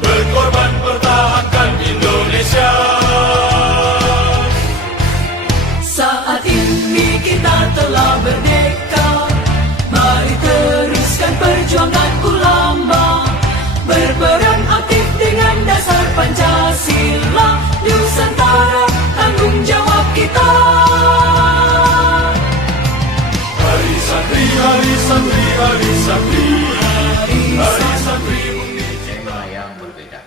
berkorban pertahankan Indonesia. Saat ini kita telah merdeka, mari teruskan perjuangan ulama, berperan aktif dengan dasar Pancasila. Nusantara tanggung jawab kita. Hari santri, hari santri, hari santri, hari santri. Tema yang berbeda.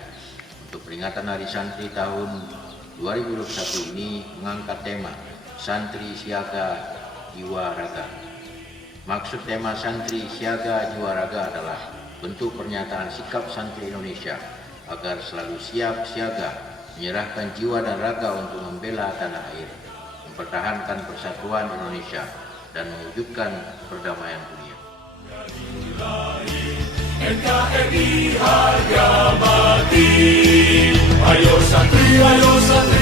Untuk peringatan Hari Santri tahun 2021 ini mengangkat tema Santri Siaga Jiwa Raga. Maksud tema Santri Siaga Jiwa Raga adalah bentuk pernyataan sikap santri Indonesia agar selalu siap siaga menyerahkan jiwa dan raga untuk membela tanah air, mempertahankan persatuan Indonesia, dan mewujudkan perdamaian dunia. NKRI harga mati. Ayo santri, ayo santri.